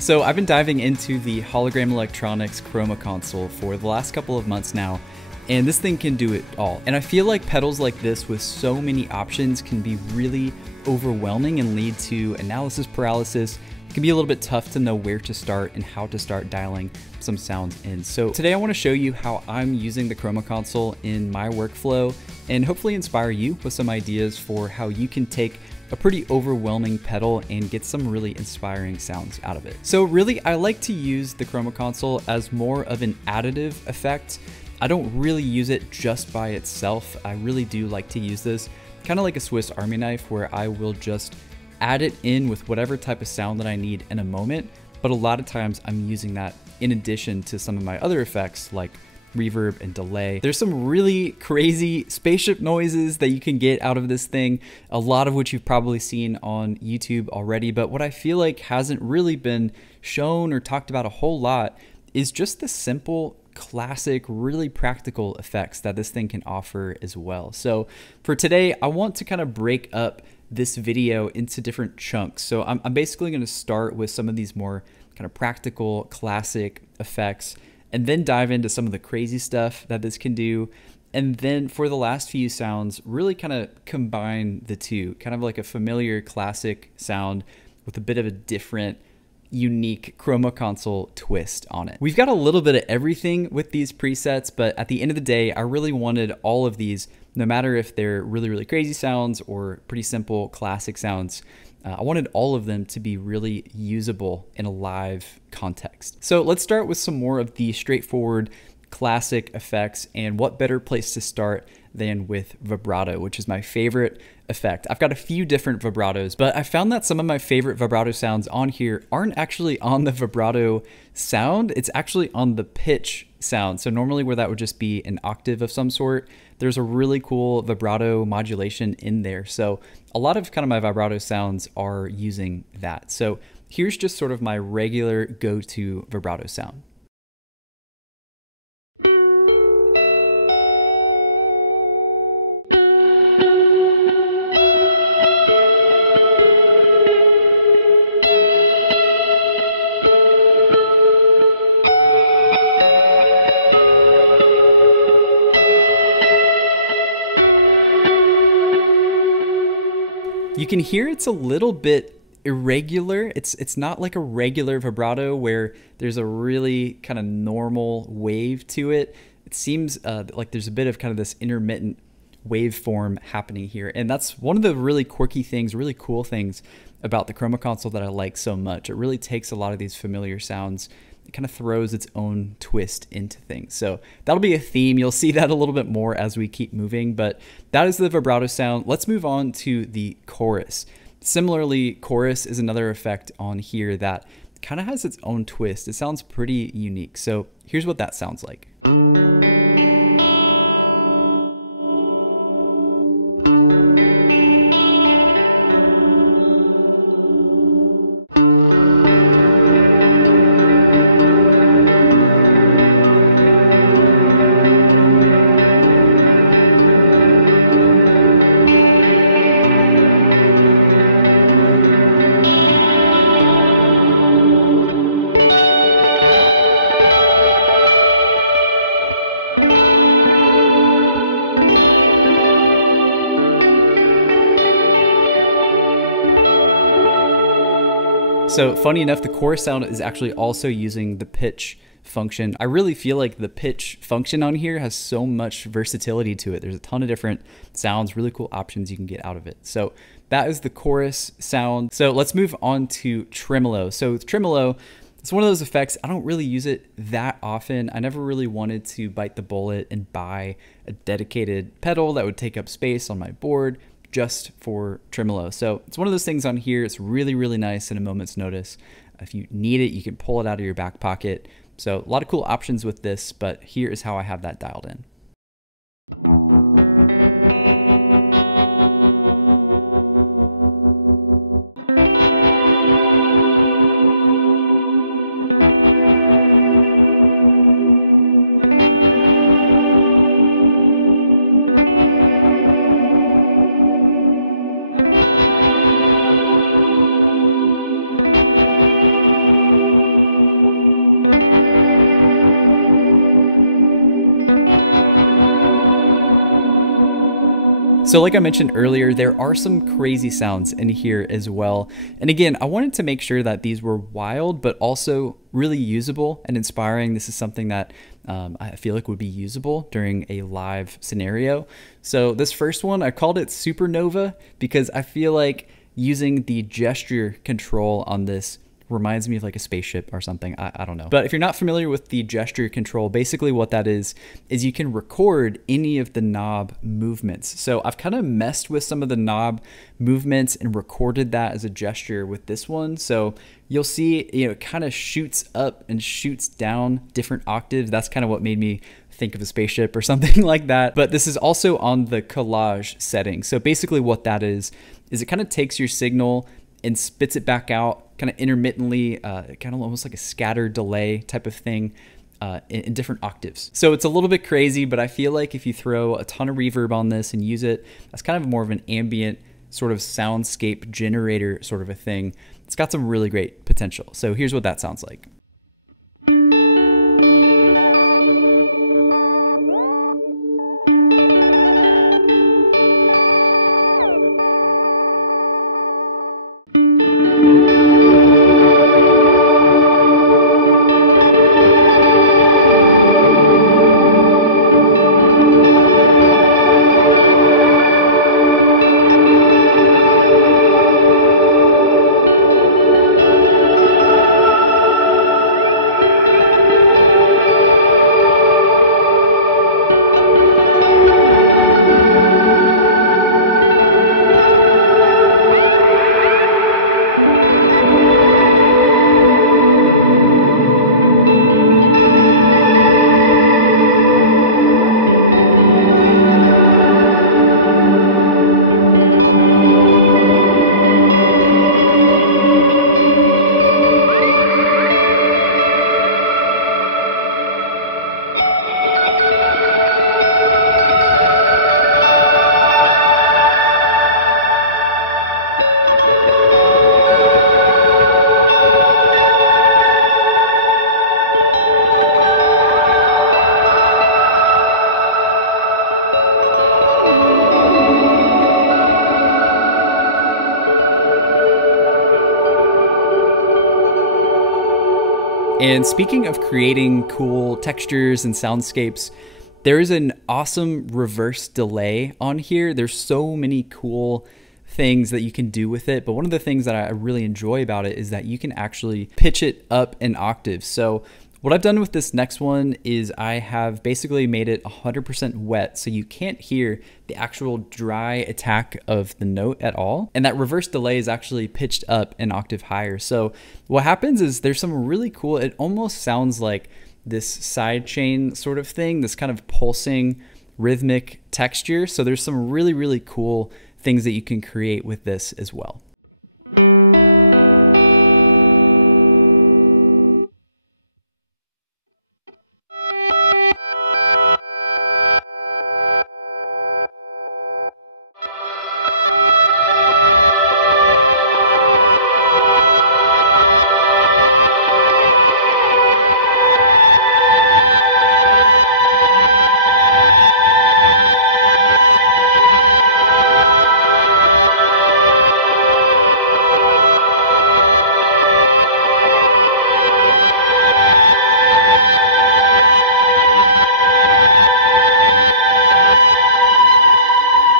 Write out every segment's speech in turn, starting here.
So I've been diving into the Hologram Electronics Chroma Console for the last couple of months now, and this thing can do it all. And I feel like pedals like this with so many options can be really overwhelming and lead to analysis paralysis. It can be a little bit tough to know where to start and how to start dialing some sounds in. So today I want to show you how I'm using the Chroma Console in my workflow and hopefully inspire you with some ideas for how you can take a pretty overwhelming pedal and get some really inspiring sounds out of it. So really, I like to use the Chroma Console as more of an additive effect. I don't really use it just by itself. I really do like to use this kind of like a Swiss Army knife, where I will just add it in with whatever type of sound that I need in a moment. But a lot of times I'm using that in addition to some of my other effects like reverb and delay. There's some really crazy spaceship noises that you can get out of this thing, a lot of which you've probably seen on YouTube already, but what I feel like hasn't really been shown or talked about a whole lot is just the simple, classic, really practical effects that this thing can offer as well. So for today, I want to kind of break up this video into different chunks. So I'm basically going to start with some of these more kind of practical, classic effects, and then dive into some of the crazy stuff that this can do. And then for the last few sounds, really kind of combine the two, kind of like a familiar classic sound with a bit of a different, unique Chroma Console twist on it. We've got a little bit of everything with these presets, but at the end of the day, I really wanted all of these, no matter if they're really, really crazy sounds or pretty simple classic sounds, I wanted all of them to be really usable in a live context. So let's start with some more of the straightforward classic effects, and what better place to start than with vibrato, which is my favorite effect. I've got a few different vibratos, but I found that some of my favorite vibrato sounds on here aren't actually on the vibrato sound, it's actually on the pitch sound. So normally where that would just be an octave of some sort, there's a really cool vibrato modulation in there. So a lot of kind of my vibrato sounds are using that. So here's just sort of my regular go-to vibrato sound. You can hear it's a little bit irregular. It's not like a regular vibrato where there's a really kind of normal wave to it. It seems like there's a bit of kind of this intermittent waveform happening here. And that's one of the really quirky things, really cool things about the Chroma Console that I like so much. It really takes a lot of these familiar sounds, it kind of throws its own twist into things. So that'll be a theme. You'll see that a little bit more as we keep moving, but that is the vibrato sound. Let's move on to the chorus. Similarly, chorus is another effect on here that kind of has its own twist. It sounds pretty unique. So here's what that sounds like. So funny enough, the chorus sound is actually also using the pitch function. I really feel like the pitch function on here has so much versatility to it. There's a ton of different sounds, really cool options you can get out of it. So that is the chorus sound. So let's move on to tremolo. So with tremolo, it's one of those effects, I don't really use it that often. I never really wanted to bite the bullet and buy a dedicated pedal that would take up space on my board just for tremolo. So it's one of those things on here. It's really, really nice in a moment's notice. If you need it, you can pull it out of your back pocket. So a lot of cool options with this, but here is how I have that dialed in. So like I mentioned earlier, there are some crazy sounds in here as well. And again, I wanted to make sure that these were wild, but also really usable and inspiring. This is something that I feel like would be usable during a live scenario. So this first one, I called it Supernova because I feel like using the gesture control on this reminds me of like a spaceship or something. I don't know. But if you're not familiar with the gesture control, basically what that is you can record any of the knob movements. So I've kind of messed with some of the knob movements and recorded that as a gesture with this one. So you'll see, it kind of shoots up and shoots down different octaves. That's kind of what made me think of a spaceship or something like that. But this is also on the collage setting. So basically what that is it kind of takes your signal and spits it back out kind of intermittently, kind of almost like a scatter delay type of thing in different octaves. So it's a little bit crazy, but I feel like if you throw a ton of reverb on this and use it as kind of more of an ambient sort of soundscape generator sort of a thing, it's got some really great potential. So here's what that sounds like. And speaking of creating cool textures and soundscapes, there is an awesome reverse delay on here. There's so many cool things that you can do with it, but one of the things that I really enjoy about it is that you can actually pitch it up an octave. So what I've done with this next one is I have basically made it 100% wet, so you can't hear the actual dry attack of the note at all. And that reverse delay is actually pitched up an octave higher. So what happens is there's some really cool, it almost sounds like this side chain sort of thing, this kind of pulsing rhythmic texture. So there's some really, really cool things that you can create with this as well.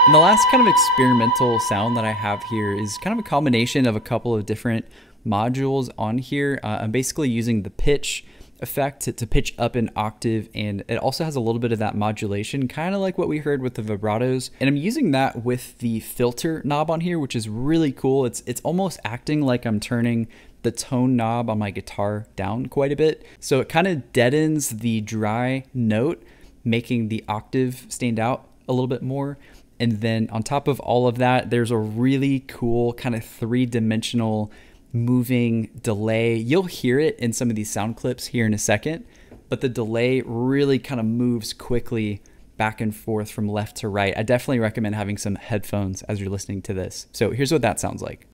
And the last kind of experimental sound that I have here is kind of a combination of a couple of different modules on here. I'm basically using the pitch effect to pitch up an octave, and it also has a little bit of that modulation, kind of like what we heard with the vibratos. And I'm using that with the filter knob on here, which is really cool. It's almost acting like I'm turning the tone knob on my guitar down quite a bit. So it kind of deadens the dry note, making the octave stand out a little bit more. And then on top of all of that, there's a really cool kind of three-dimensional moving delay. You'll hear it in some of these sound clips here in a second, but the delay really kind of moves quickly back and forth from left to right. I definitely recommend having some headphones as you're listening to this. So here's what that sounds like.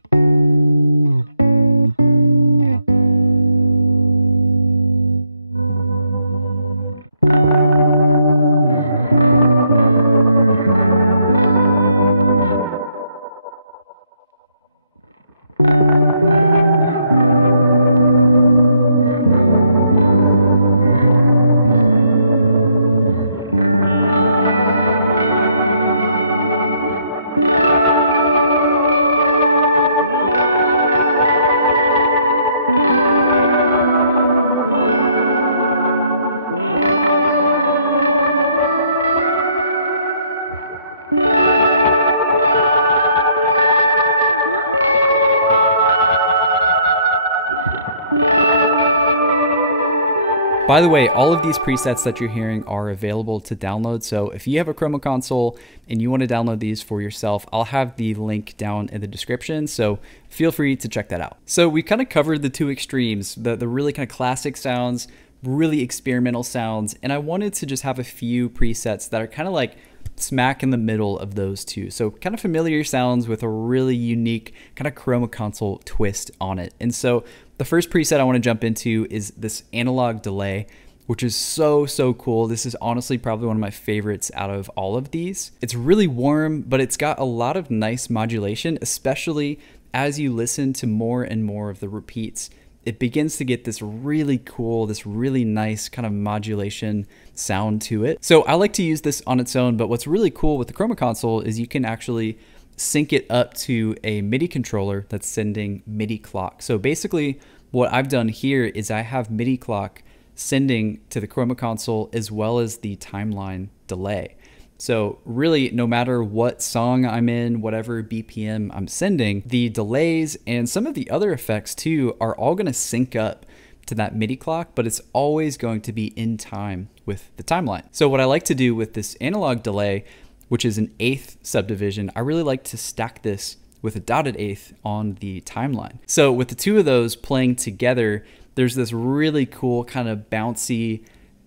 By the way, all of these presets that you're hearing are available to download. So if you have a Chroma Console and you want to download these for yourself, I'll have the link down in the description. So feel free to check that out. So we kind of covered the two extremes, the really kind of classic sounds, really experimental sounds. And I wanted to just have a few presets that are kind of like smack in the middle of those two. So kind of familiar sounds with a really unique kind of Chroma Console twist on it. And so the first preset I want to jump into is this analog delay, which is so cool. This is honestly probably one of my favorites out of all of these. It's really warm, but it's got a lot of nice modulation, especially as you listen to more and more of the repeats. It begins to get this really cool, this really nice kind of modulation sound to it. So I like to use this on its own, but what's really cool with the Chroma Console is you can actually sync it up to a MIDI controller that's sending MIDI clock. So basically what I've done here is I have MIDI clock sending to the Chroma Console as well as the timeline delay. So really, no matter what song I'm in, whatever BPM I'm sending, the delays and some of the other effects too are all going to sync up to that MIDI clock, but it's always going to be in time with the timeline. So what I like to do with this analog delay, which is an 1/8 subdivision, I really like to stack this with a dotted 1/8 on the timeline. So with the two of those playing together, there's this really cool kind of bouncy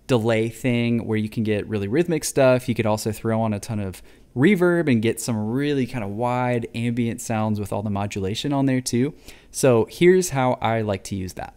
delay thing where you can get really rhythmic stuff. You could also throw on a ton of reverb and get some really kind of wide ambient sounds with all the modulation on there too. So here's how I like to use that.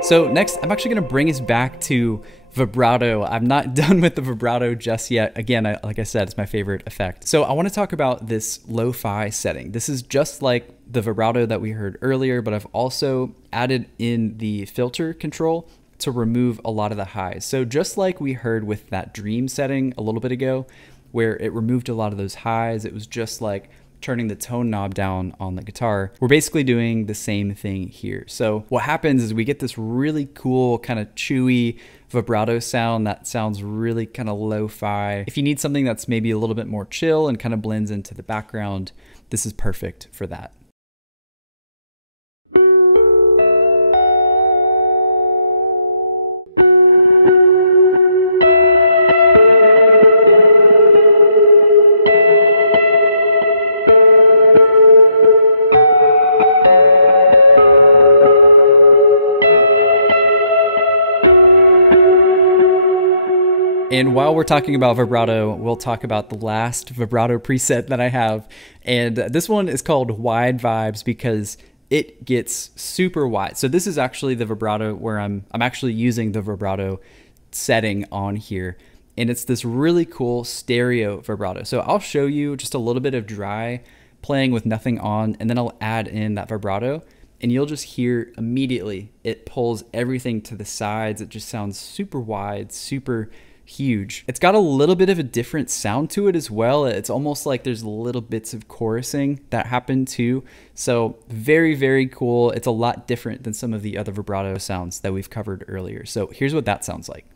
So next, I'm actually gonna bring us back to vibrato. I'm not done with the vibrato just yet. Again, like I said, it's my favorite effect. So I wanna talk about this lo-fi setting. This is just like the vibrato that we heard earlier, but I've also added in the filter control to remove a lot of the highs. So just like we heard with that dream setting a little bit ago, where it removed a lot of those highs, it was just like turning the tone knob down on the guitar. We're basically doing the same thing here. So what happens is we get this really cool kind of chewy vibrato sound that sounds really kind of lo-fi. If you need something that's maybe a little bit more chill and kind of blends into the background, this is perfect for that. And while we're talking about vibrato, we'll talk about the last vibrato preset that I have. And this one is called Wide Vibes because it gets super wide. So this is actually the vibrato where I'm actually using the vibrato setting on here. And it's this really cool stereo vibrato. So I'll show you just a little bit of dry playing with nothing on, and then I'll add in that vibrato. And you'll just hear immediately, it pulls everything to the sides. It just sounds super wide, super huge. It's got a little bit of a different sound to it as well. It's almost like there's little bits of chorusing that happen too. So very, very cool. It's a lot different than some of the other vibrato sounds that we've covered earlier. So here's what that sounds like.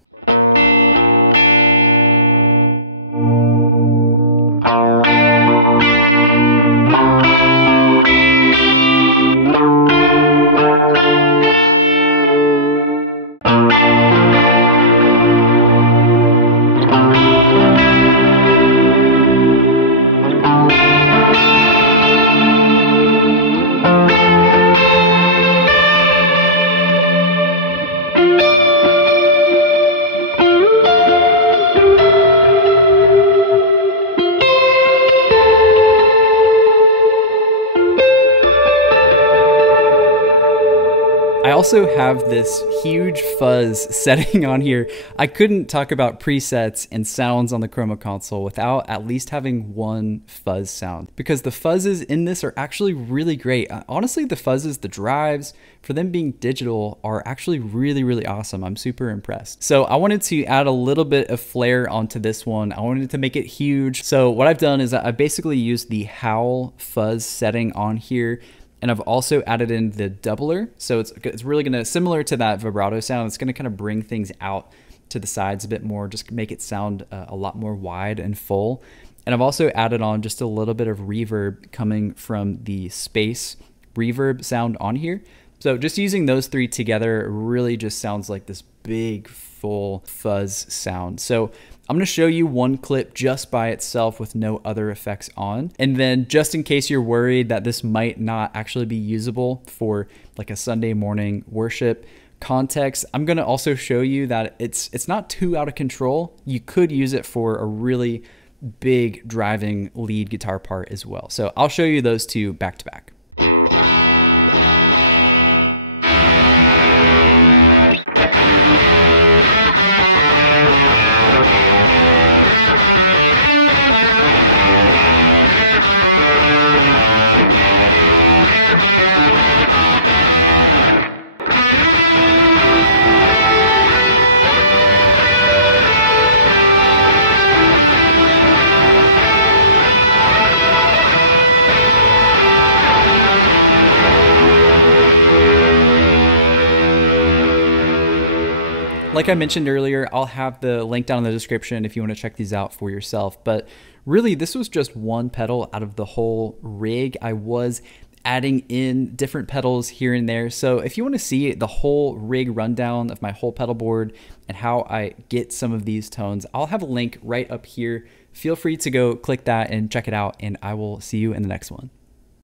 also have this huge fuzz setting on here. I couldn't talk about presets and sounds on the Chroma console without at least having one fuzz sound, because the fuzzes in this are actually really great. Honestly, the fuzzes, the drives, for them being digital, are actually really, really awesome. I'm super impressed. So I wanted to add a little bit of flair onto this one. I wanted to make it huge. So what I've done is I basically used the howl fuzz setting on here, and I've also added in the doubler. So it's really gonna, similar to that vibrato sound, it's gonna kind of bring things out to the sides a bit more, just make it sound a lot more wide and full. And I've also added on just a little bit of reverb coming from the space reverb sound on here. So just using those three together really just sounds like this big, full fuzz sound. So I'm gonna show you one clip just by itself with no other effects on. And then just in case you're worried that this might not actually be usable for like a Sunday morning worship context, I'm gonna also show you that it's not too out of control. You could use it for a really big driving lead guitar part as well. So I'll show you those two back to back. Like I mentioned earlier, I'll have the link down in the description if you want to check these out for yourself. But really, this was just one pedal out of the whole rig. I was adding in different pedals here and there. So if you want to see the whole rig rundown of my whole pedal board and how I get some of these tones, I'll have a link right up here. Feel free to go click that and check it out, and I will see you in the next one.